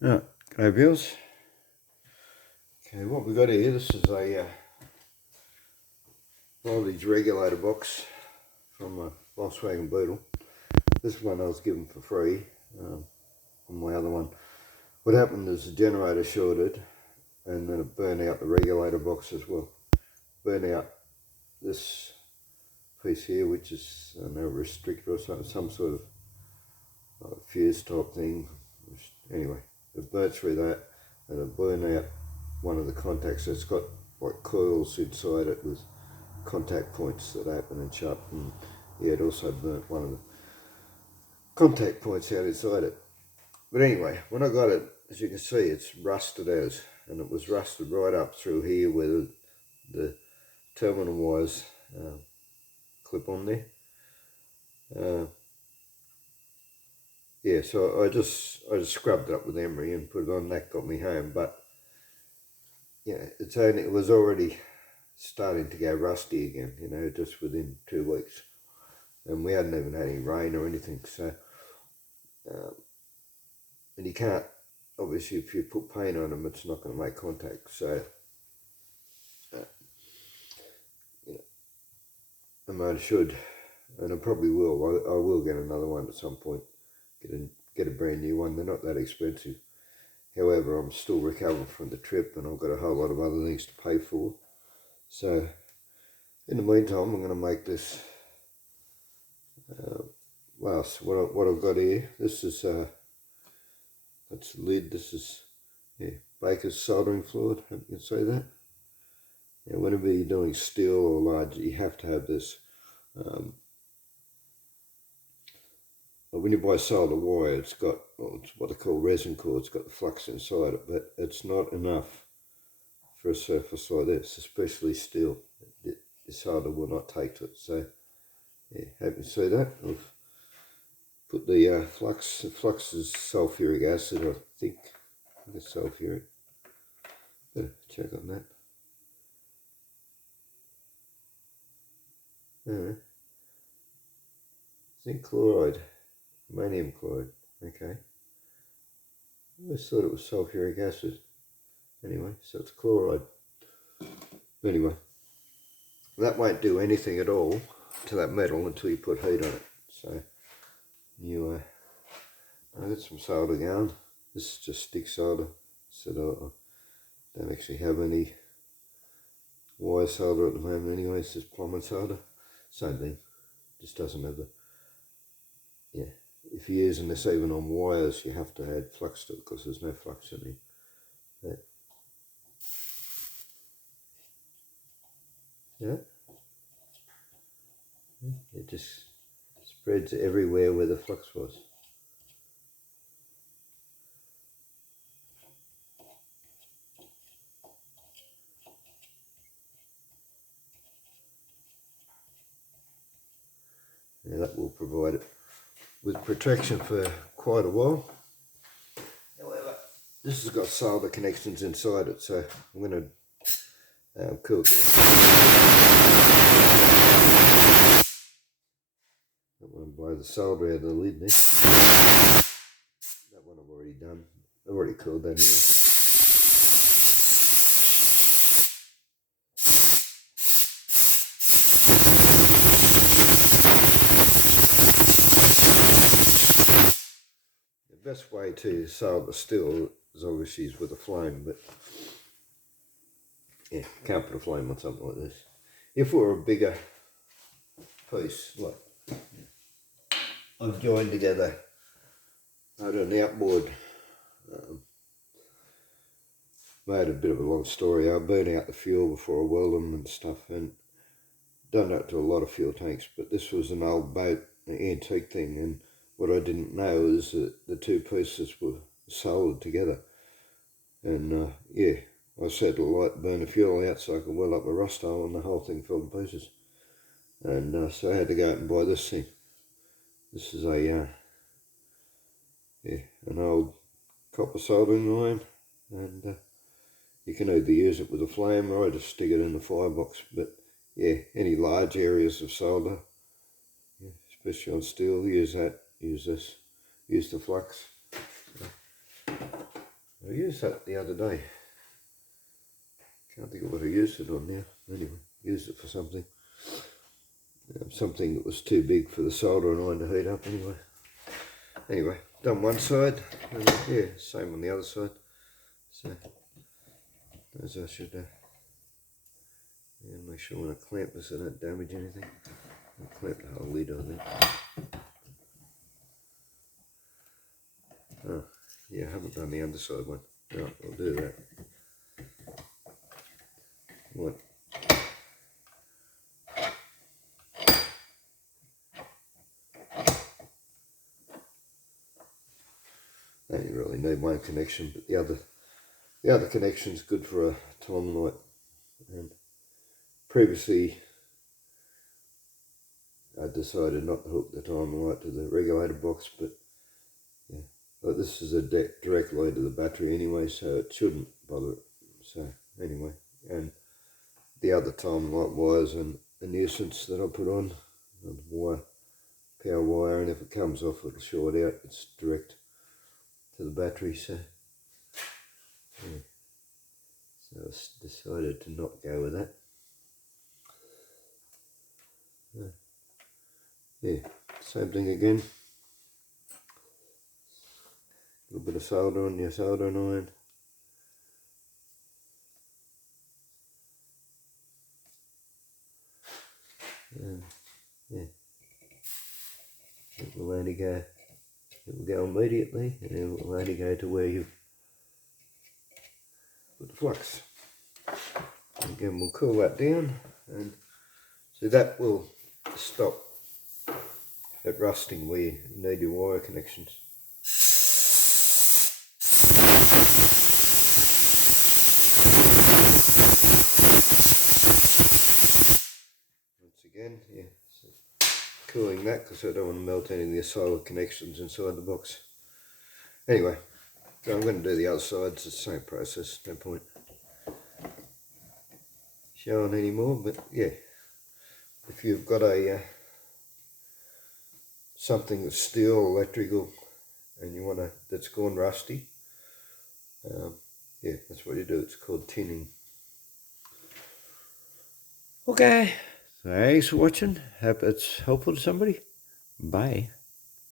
Yeah, g'day viewers. Okay, what we got here, this is a voltage regulator box from a Volkswagen Beetle. This one I was given for free on my other one. What happened is the generator shorted and then it burned out the regulator box as well. Burned out this piece here, which is a restrictor or something, some sort of fuse type thing. Anyway, it burnt through that and it burned out one of the contacts. It's got like coils inside it with contact points that open and shut, and yeah, it also burnt one of the contact points out inside it. But anyway, when I got it, as you can see, it's rusted out, and it was rusted right up through here where the terminal wires clip on there. Yeah, so I just scrubbed it up with emery and put it on. That got me home, but yeah, it was already starting to go rusty again, you know, just within 2 weeks, and we hadn't even had any rain or anything. So and you can't, obviously, if you put paint on them, it's not going to make contact. So you know, the motor should, and I probably will. I will get another one at some point. Get a brand new one. They're not that expensive. However, I'm still recovering from the trip, and I've got a whole lot of other things to pay for. So in the meantime, I'm going to make this. What I've got here. This is that's the lid. This is Baker's soldering fluid. Hope you can see that. Now, whenever you're doing steel or large, you have to have this. When you buy solder wire, it's got, well, it's what they call resin core. It's got the flux inside it, but it's not enough for a surface like this, especially steel. The solder will not take to it. So, yeah, hope you see that. I've put the flux. The flux is sulfuric acid, I think. It's sulfuric. Better check on that. Zinc chloride, ammonium chloride. Okay. I always thought it was sulfuric acid. Anyway, so it's chloride. Anyway, that won't do anything at all to that metal until you put heat on it. So you, I got some solder going. This is just stick solder. So I don't actually have any wire solder at the moment anyway. It's just plumbing solder. Same thing. Just doesn't have the, yeah. If you're using this even on wires, you have to add flux to it because there's no flux in it. Yeah. It just spreads everywhere where the flux was. Now that will provide it with protection for quite a while. However, this has got solder connections inside it, so I'm going to cool it down. That one blow the solder out of the lid there. That one I've already done. I've already cooled that here. The best way to solder steel is obviously with a flame, but yeah, can't put a flame on something like this. If it were a bigger piece, like I've joined together, I had an outboard. Made a bit of a long story. I burn out the fuel before I weld them and stuff, and done that to a lot of fuel tanks, but this was an old boat, an antique thing, and what I didn't know is that the two pieces were soldered together. And yeah, I set the light, burn the fuel out so I could weld up a rust hole, and the whole thing fell to pieces. And so I had to go out and buy this thing. This is a an old copper soldering iron, and you can either use it with a flame or I just stick it in the firebox. But yeah, any large areas of solder, yeah, especially on steel, use that, use this, use the flux. I used that the other day. Can't think of what I used it on now. Anyway, used it for something. Something that was too big for the soldering iron to heat up anyway. Anyway, done one side, and yeah, same on the other side. So, as I should make sure when I clamp this I don't damage anything. I'll clamp the whole lid on there. Oh, yeah, I haven't done the underside one. No, I'll do that. What? I don't really need one connection, but the other connection's good for a timing light. And previously I decided not to hook the timing light to the regulator box, but yeah, but this is a direct line to the battery anyway, so it shouldn't bother it. So anyway, and the other timing light wires and a nuisance that I put on the wire, power wire, and if it comes off it'll short out. It's direct to the battery, so yeah. So I decided to not go with that. Yeah, same thing again. A little bit of solder on your soldering iron. Yeah, it will only go. It will go immediately, and it will only go to where you put the flux. Again, we'll cool that down, and so that will stop it rusting where you need your wire connections. Once again, yeah, so cooling that because I don't want to melt any of the solid connections inside the box. Anyway, so I'm going to do the other sides. It's the same process, no point showing anymore, but yeah, if you've got a something that's steel electrical and you want to, that's gone rusty, yeah, that's what you do. It's called tinning. Okay, thanks for watching. Hope it's helpful to somebody. Bye.